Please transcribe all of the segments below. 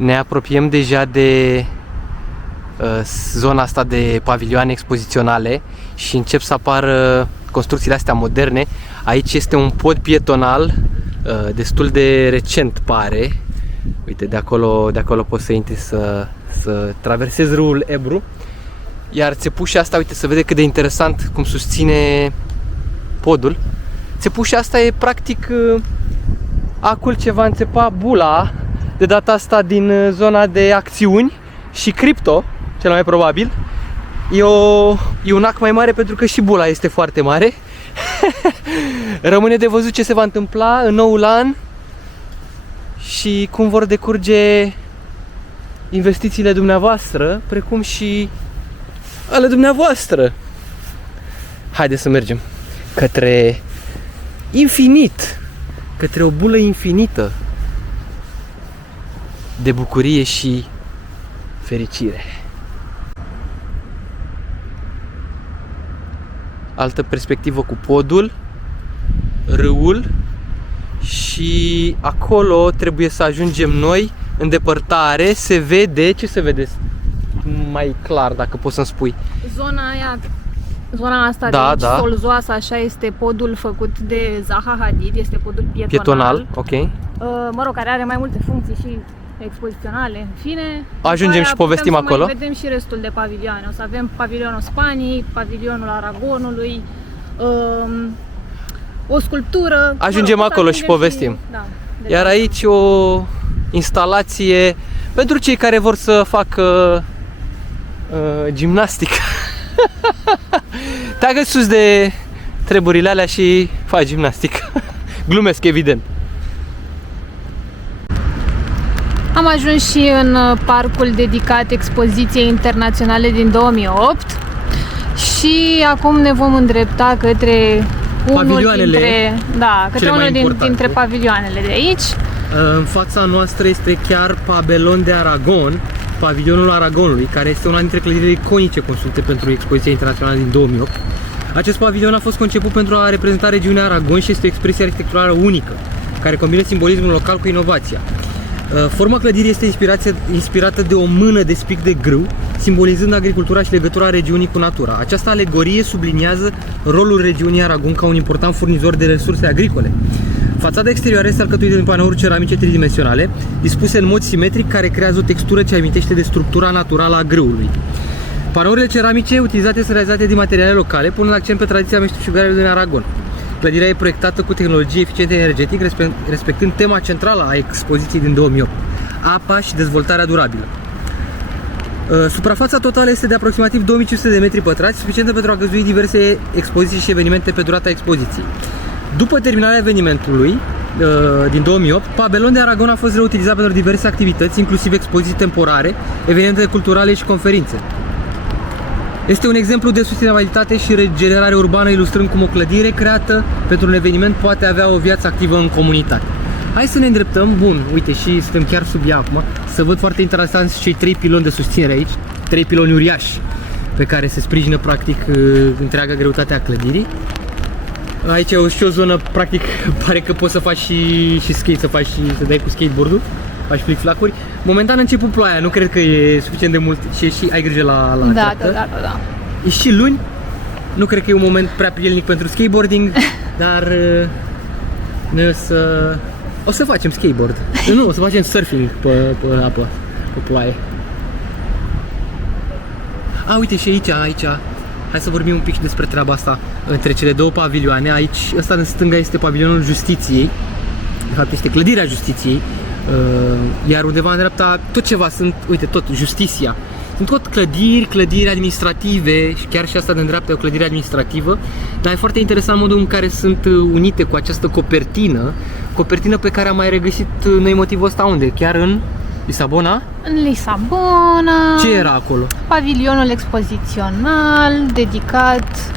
Ne apropiem deja de zona asta de pavilioane expoziționale și încep să apară construcțiile astea moderne. Aici este un pod pietonal destul de recent, pare. Uite, de acolo poți să intri să traversezi râul Ebru. Iar țepușa asta, uite, să vede cât de interesant cum susține podul. Țepușa asta e practic acul ce va înțepa bula, de data asta din zona de acțiuni și cripto, cel mai probabil. E un ac mai mare pentru că și bula este foarte mare. Rămâne de văzut ce se va întâmpla în noul an și cum vor decurge investițiile dumneavoastră, precum și ale dumneavoastră. Haideți să mergem către infinit, către o bulă infinită de bucurie și fericire. Altă perspectivă cu podul, râul și acolo trebuie să ajungem noi. În depărtare se vede, ce se vede mai clar, dacă poți să-mi spui? Zona asta de aici, solzoasă, așa, este podul făcut de Zaha Hadid, este podul pietonal. Ok. Mă rog, care are mai multe funcții și expoziționale, în fine. Ajungem și povestim acolo. Mai vedem și restul de pavilioane. O să avem pavilionul Spaniei, pavilionul Aragonului, o sculptură. Ajungem acolo și povestim. Da, iar aici o instalație pentru cei care vor să facă gimnastică. Te-agă sus de treburile alea și faci gimnastică. Glumesc, evident. Am ajuns și în parcul dedicat expoziției internaționale din 2008 și acum ne vom îndrepta către unul dintre pavilioanele de aici. În fața noastră este chiar Pabellón de Aragón, pavilionul Aragonului, care este una dintre clădirile iconice construite pentru expoziția internațională din 2008. Acest pavilion a fost conceput pentru a reprezenta regiunea Aragon și este o expresie arhitecturală unică, care combină simbolismul local cu inovația. Forma clădirii este inspirată de o mână de spic de grâu, simbolizând agricultura și legătura regiunii cu natura. Această alegorie subliniază rolul regiunii Aragon ca un important furnizor de resurse agricole. Fațada exterioară este alcătuită din panouri ceramice tridimensionale, dispuse în mod simetric, care creează o textură ce amintește de structura naturală a grâului. Panourile ceramice utilizate sunt realizate din materiale locale, punând accent pe tradiția meșteșugarelor din Aragon. Clădirea e proiectată cu tehnologie eficientă energetic, respectând tema centrală a expoziției din 2008, apa și dezvoltarea durabilă. Suprafața totală este de aproximativ 2500 de metri pătrați, suficientă pentru a găzdui diverse expoziții și evenimente pe durata expoziției. După terminarea evenimentului din 2008, Pabellón de Aragón a fost reutilizat pentru diverse activități, inclusiv expoziții temporare, evenimente culturale și conferințe. Este un exemplu de sustenabilitate și regenerare urbană, ilustrând cum o clădire creată pentru un eveniment poate avea o viață activă în comunitate. Hai să ne îndreptăm, bun, uite, și suntem chiar sub ea acum, să văd foarte interesant cei 3 piloni de susținere aici, 3 piloni uriași pe care se sprijină practic întreaga greutate a clădirii. Aici e și o zonă, practic, pare că poți să faci și skate, să dai cu skateboard-ul, faci flic-flacuri. Momentan a început ploaia, nu cred că e suficient de mult și ai grijă la da. E și luni, nu cred că e un moment prea prielnic pentru skateboarding, dar noi o să facem skateboard. Nu, o să facem surfing pe apă, pe ploaie. Uite și aici. Hai să vorbim un pic și despre treaba asta între cele două pavilioane. Aici, ăsta în stânga este pavilionul Justiției. De fapt este clădirea Justiției. Iar undeva în dreapta tot ceva sunt, uite, tot Justiția. Sunt tot clădiri administrative și chiar și asta de dreapta e o clădire administrativă. Dar e foarte interesant modul în care sunt unite cu această copertină pe care am mai regăsit noi motivul ăsta unde? Chiar în Lisabona? În Lisabona. Ce era acolo? Pavilionul expozițional dedicat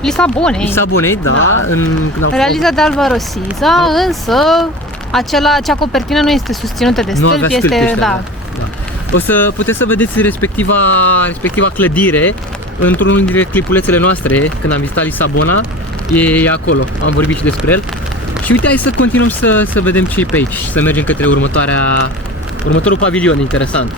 Lisabonei, da. Realizat de Alvaro Siza, însă acea copertină nu este susținută de stâlpi, este da. O să puteți să vedeți respectiva clădire într-unul dintre clipulețele noastre când am vizitat Lisabona. E acolo, am vorbit și despre el. Și uite, hai să continuăm să vedem ce e pe aici și să mergem către următoarea Următorul pavilion, interesant.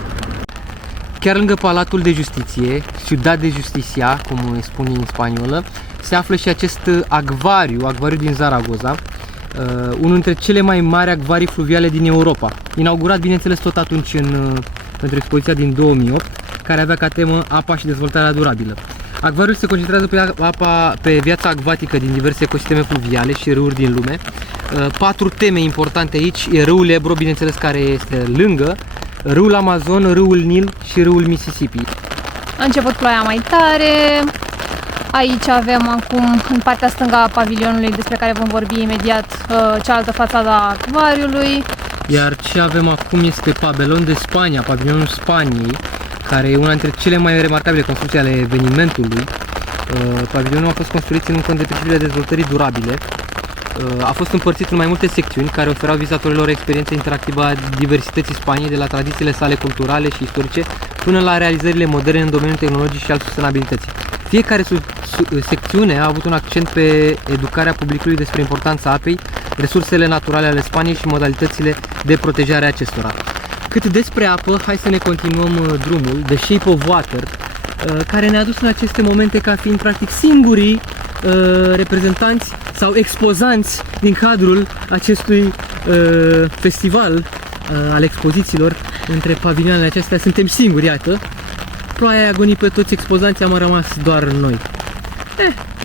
Chiar lângă Palatul de Justiție, Ciudad de Justicia, cum îi spune în spaniolă, se află și acest acvariu din Zaragoza, unul dintre cele mai mari acvarii fluviale din Europa. Inaugurat, bineînțeles, tot atunci pentru expoziția din 2008, care avea ca temă apa și dezvoltarea durabilă. Acvariul se concentrează pe viața acvatică din diverse ecosisteme fluviale și râuri din lume. 4 teme importante aici e râul Ebro, bineînțeles, care este lângă, râul Amazon, râul Nil și râul Mississippi. A început ploaia mai tare. Aici avem acum, în partea stângă a pavilionului, despre care vom vorbi imediat, cealaltă fațadă a acvariului. Iar ce avem acum este Pabellón de Spania, pavilionul Spaniei, care e una dintre cele mai remarcabile construcții ale evenimentului. Pavilionul a fost construit ținând cont de principiile dezvoltării durabile. A fost împărțit în mai multe secțiuni care oferau vizitorilor o experiență interactivă a diversității Spaniei, de la tradițiile sale culturale și istorice până la realizările moderne în domeniul tehnologic și al sustenabilității. Fiecare secțiune a avut un accent pe educarea publicului despre importanța apei, resursele naturale ale Spaniei și modalitățile de protejare a acestora. Cât despre apă, hai să ne continuăm drumul, The Shape of Water, care ne-a dus în aceste momente ca fiind practic singurii reprezentanți sau expozanți din cadrul acestui festival al expozițiilor între pavilioanele acestea. Suntem singuri, iată. Ploaia a gonit pe toți expozanții, am rămas doar noi.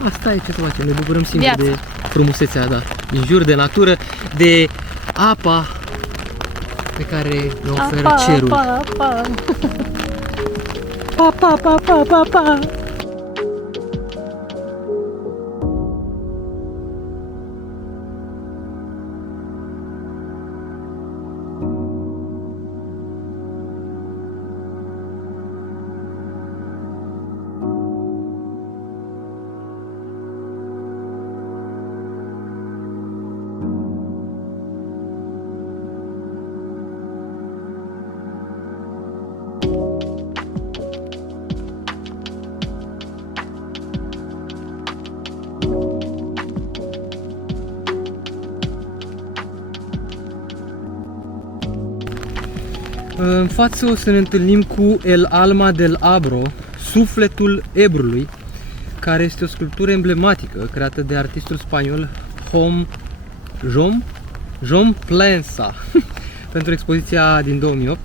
Asta e, ce să facem, ne bucurăm singuri de frumusețea, da, din jur, de natură, de apa pe care ne oferă cerul. Pa, pa, pa, pa, pa, pa. În față o să ne întâlnim cu El Alma del Abro, Sufletul Ebrului, care este o sculptură emblematică creată de artistul spaniol Jom Plensa pentru expoziția din 2008.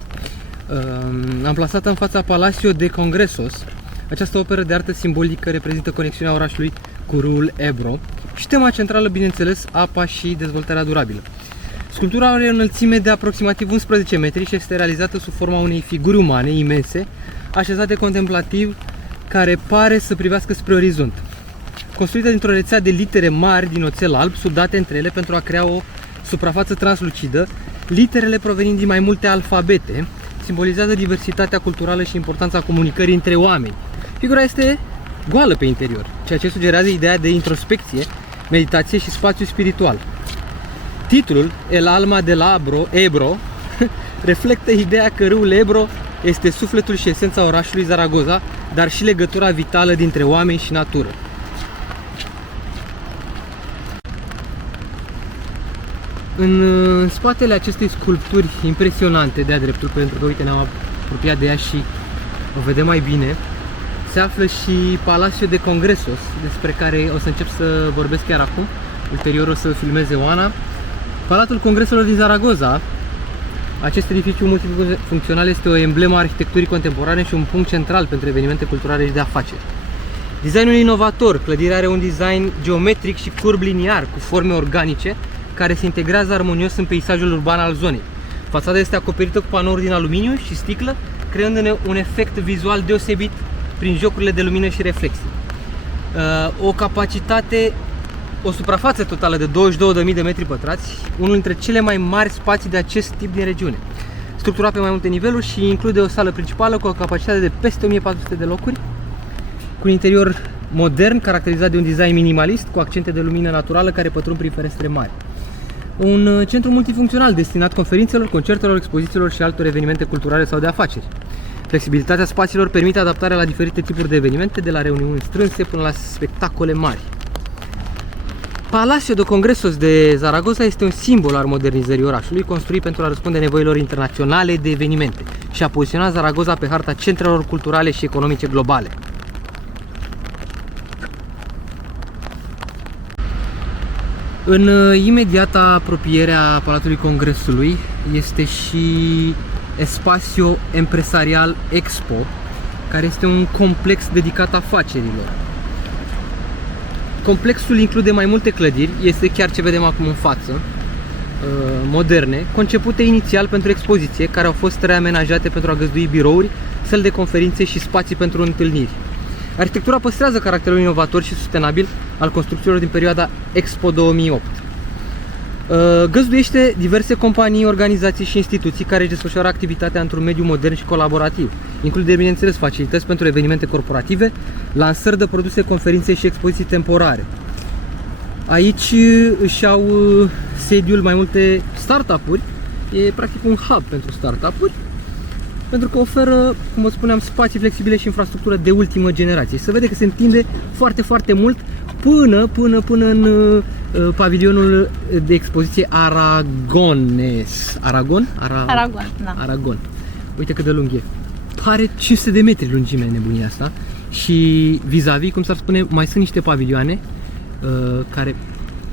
Amplasată în fața Palacio de Congresos, această operă de artă simbolică reprezintă conexiunea orașului cu râul Ebro și tema centrală, bineînțeles, apa și dezvoltarea durabilă. Sculptura are o înălțime de aproximativ 11 metri și este realizată sub forma unei figuri umane imense, așezate contemplativ, care pare să privească spre orizont. Construită dintr-o rețea de litere mari din oțel alb, sudate între ele pentru a crea o suprafață translucidă, literele provenind din mai multe alfabete, simbolizează diversitatea culturală și importanța comunicării între oameni. Figura este goală pe interior, ceea ce sugerează ideea de introspecție, meditație și spațiu spiritual. Titlul, El Alma del Ebro, reflectă ideea că râul Ebro este sufletul și esența orașului Zaragoza, dar și legătura vitală dintre oameni și natură. În spatele acestei sculpturi impresionante, de-a dreptul, pentru că, uite, ne-am apropiat de ea și o vedem mai bine, se află și Palacio de Congresos, despre care o să încep să vorbesc chiar acum. Ulterior o să filmeze Oana. Palatul Congreselor din Zaragoza, acest edificiu multifuncțional, este o emblemă a arhitecturii contemporane și un punct central pentru evenimente culturale și de afaceri. Designul inovator, clădirea are un design geometric și curb-liniar, cu forme organice, care se integrează armonios în peisajul urban al zonei. Fațada este acoperită cu panouri din aluminiu și sticlă, creându-ne un efect vizual deosebit prin jocurile de lumină și reflexii. O suprafață totală de 22.000 de metri pătrați, unul dintre cele mai mari spații de acest tip din regiune. Structurat pe mai multe niveluri și include o sală principală cu o capacitate de peste 1400 de locuri, cu un interior modern caracterizat de un design minimalist cu accente de lumină naturală care pătrund prin ferestre mari. Un centru multifuncțional destinat conferințelor, concertelor, expozițiilor și altor evenimente culturale sau de afaceri. Flexibilitatea spațiilor permite adaptarea la diferite tipuri de evenimente, de la reuniuni strânse până la spectacole mari. Palacio de Congresos de Zaragoza este un simbol al modernizării orașului, construit pentru a răspunde nevoilor internaționale de evenimente și a poziționat Zaragoza pe harta centrelor culturale și economice globale. În imediata apropiere a Palatului Congresului este și Espacio Empresarial Expo, care este un complex dedicat afacerilor. Complexul include mai multe clădiri, este chiar ce vedem acum în față, moderne, concepute inițial pentru expoziție, care au fost reamenajate pentru a găzdui birouri, săli de conferințe și spații pentru întâlniri. Arhitectura păstrează caracterul inovator și sustenabil al construcțiilor din perioada Expo 2008. Găzduiește diverse companii, organizații și instituții care își desfășoară activitatea într-un mediu modern și colaborativ. Include, bineînțeles, facilități pentru evenimente corporative, lansări de produse, conferințe și expoziții temporare. Aici își au sediul mai multe startup-uri, e practic un hub pentru startup-uri, pentru că oferă, cum vă spuneam, spații flexibile și infrastructură de ultimă generație. Se vede că se întinde foarte, foarte mult până în pavilionul de expoziție Aragones. Aragon? Aragon, da. Aragon. Uite cât de lung e. Pare 500 de metri lungime nebunia asta. Și vis-a-vis, cum s-ar spune, mai sunt niște pavilioane care,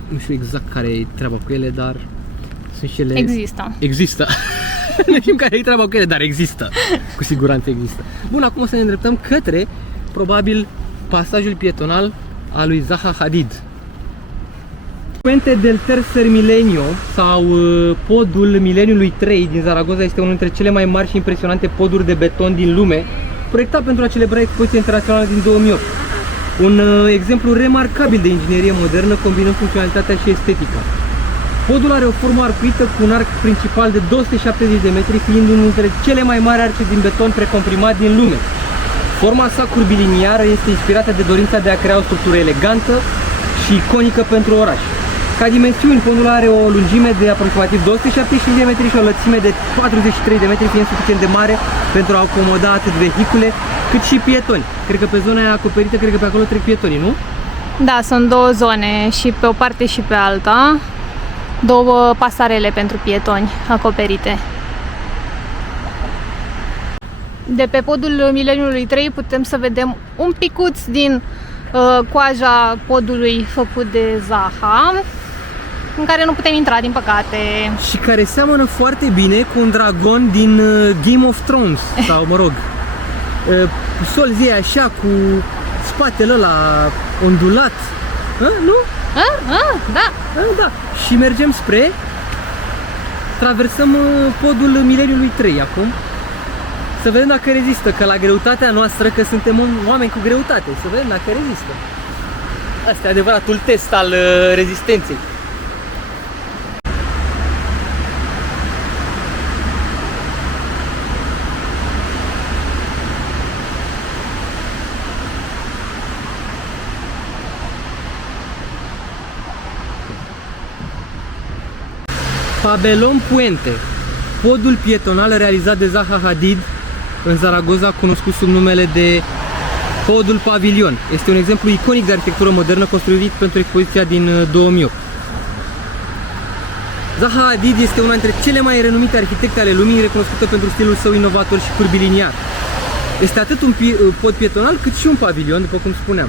nu știu exact care e treaba cu ele, dar sunt și ele... Există. Nu știm care e treaba cu ele, dar există. Cu siguranță există. Bun, acum o să ne îndreptăm către, probabil, pasajul pietonal al lui Zaha Hadid. Puente del Tercer Milenio sau podul mileniului 3 din Zaragoza este unul dintre cele mai mari și impresionante poduri de beton din lume, proiectat pentru a celebra expoziția internațională din 2008. Un exemplu remarcabil de inginerie modernă, combinând funcționalitatea și estetica. Podul are o formă arcuită cu un arc principal de 270 de metri, fiind unul dintre cele mai mari arce din beton precomprimat din lume. Forma sa curbiliniară este inspirată de dorința de a crea o structură elegantă și iconică pentru oraș. Ca dimensiuni, podul are o lungime de aproximativ 275 de metri și o lățime de 43 de metri, fiind suficient de mare pentru a acomoda atât vehicule cât și pietoni. Cred că pe zona aia acoperită, cred că pe acolo trec pietonii, nu? Da, sunt două zone, și pe o parte și pe alta. Două pasarele pentru pietoni acoperite. De pe podul mileniului 3 putem să vedem un picuț din coaja podului făcut de Zaha, în care nu putem intra, din păcate. Și care seamănă foarte bine cu un dragon din Game of Thrones, sau mă rog, solzii așa cu spatele ăla ondulat, nu? Da. Da. Și mergem spre, traversăm podul mileniului 3 acum. Să vedem dacă rezistă, că la greutatea noastră, că suntem oameni cu greutate, să vedem dacă rezistă. Asta e adevăratul test al rezistenței. Pabellón Puente, podul pietonal realizat de Zaha Hadid în Zaragoza, cunoscut sub numele de podul Pavilion. Este un exemplu iconic de arhitectură modernă construit pentru expoziția din 2008. Zaha Hadid este una dintre cele mai renumite arhitecte ale lumii, recunoscută pentru stilul său inovator și curbiliniar. Este atât un pod pietonal cât și un pavilion, după cum spuneam.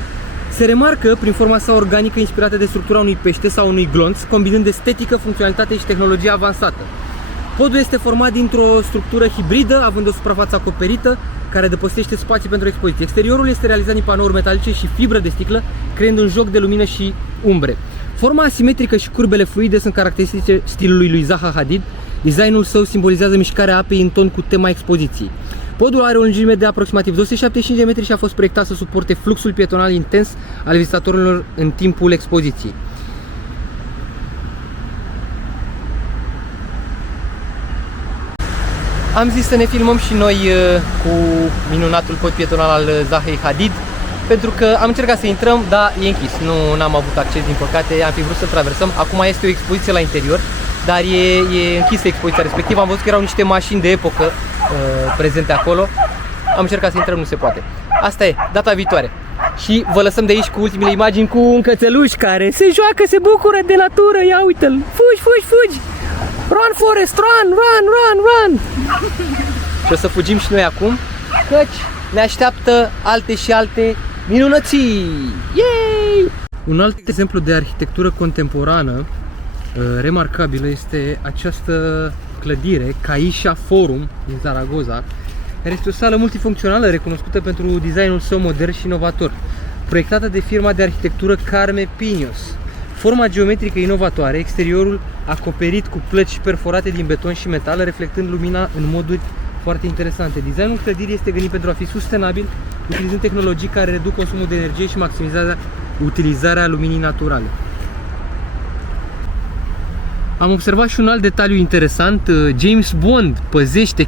Se remarcă prin forma sa organică inspirată de structura unui pește sau unui glonț, combinând estetică, funcționalitate și tehnologie avansată. Podul este format dintr-o structură hibridă, având o suprafață acoperită, care depășește spații pentru expoziție. Exteriorul este realizat din panouri metalice și fibră de sticlă, creând un joc de lumină și umbre. Forma asimetrică și curbele fluide sunt caracteristice stilului lui Zaha Hadid. Designul său simbolizează mișcarea apei în ton cu tema expoziției. Podul are o lungime de aproximativ 275 de metri și a fost proiectat să suporte fluxul pietonal intens al vizitatorilor în timpul expoziției. Am zis să ne filmăm și noi cu minunatul pod pietonal al Zahei Hadid, pentru că am încercat să intrăm, dar e închis, nu am avut acces din păcate, am fi vrut să traversăm. Acum este o expoziție la interior, dar e închisă expoziția respectivă. Am văzut că erau niște mașini de epocă prezente acolo. Am încercat să intrăm, nu se poate. Asta e, data viitoare. Și vă lăsăm de aici cu ultimele imagini cu un cățeluș care se joacă, se bucură de natură. Ia uite-l, fugi, fugi, fugi! Run, Forest, run, run, run, run! Și o să fugim și noi acum, căci ne așteaptă alte și alte minunății! Yay! Un alt exemplu de arhitectură contemporană remarcabilă este această clădire, Caixa Forum din Zaragoza, care este o sală multifuncțională recunoscută pentru designul său modern și inovator, proiectată de firma de arhitectură Carme Pinos. Forma geometrică inovatoare, exteriorul acoperit cu plăci perforate din beton și metal, reflectând lumina în moduri foarte interesante. Designul clădirii este gândit pentru a fi sustenabil, utilizând tehnologii care reduc consumul de energie și maximizează utilizarea luminii naturale. Am observat și un alt detaliu interesant, James Bond păzește,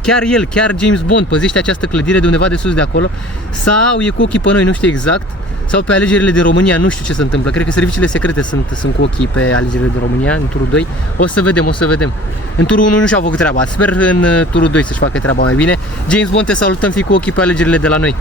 chiar James Bond păzește această clădire de undeva de sus de acolo, sau e cu ochii pe noi, nu știu exact, sau pe alegerile de România, nu știu ce se întâmplă, cred că serviciile secrete sunt cu ochii pe alegerile de România, în turul 2, o să vedem. În turul 1 nu și-au făcut treaba, sper în turul 2 să-și facă treaba mai bine. James Bond, te salutăm, fii cu ochii pe alegerile de la noi.